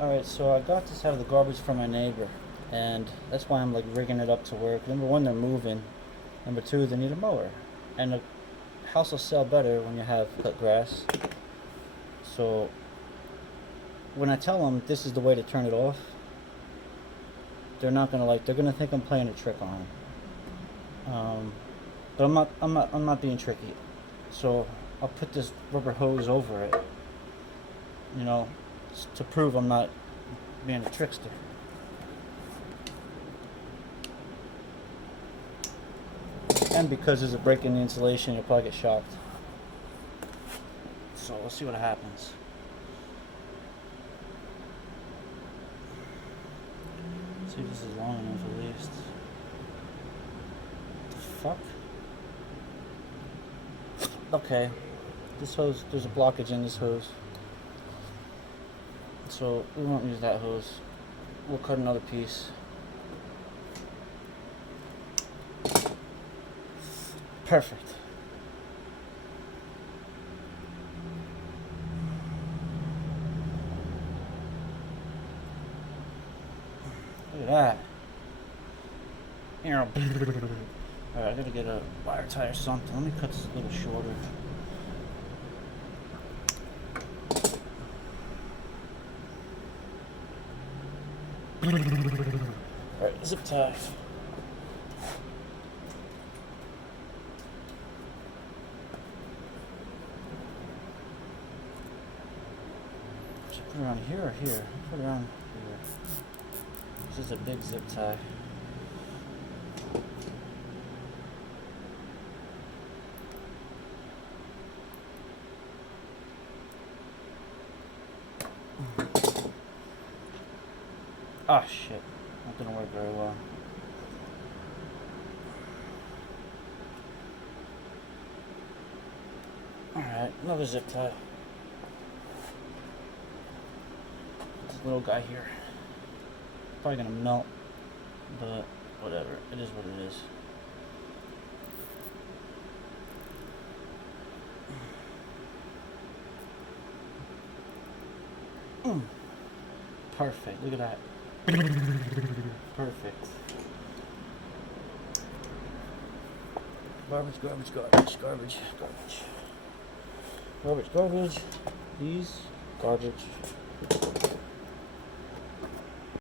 Alright, so I got this out of the garbage from my neighbor, and that's why I'm like rigging it up to work. Number one, they're moving. Number two, they need a mower. And the house will sell better when you have cut grass. So when I tell them this is the way to turn it off, they're not gonna they're gonna think I'm playing a trick on them. But I'm not being tricky. So I'll put this rubber hose over it, you know, to prove I'm not being a trickster. And because there's a break in the insulation, you'll probably get shocked. So we'll see what happens. See if this is long enough at least. What the fuck? Okay. This hose, there's a blockage in this hose. So we won't use that hose. We'll cut another piece. Perfect. Look at that. Alright, I gotta get a wire tie or something. Let me cut this a little shorter. Alright, zip tie. Should I put it around here or here? Put it around here. This is a big zip tie. Ah, shit. That didn't work very well. Alright, another zip tie. This little guy here. Probably gonna melt, but whatever. It is what it is. Perfect. Look at that. Perfect. Garbage, garbage, garbage, garbage, garbage. Garbage, garbage. These, garbage.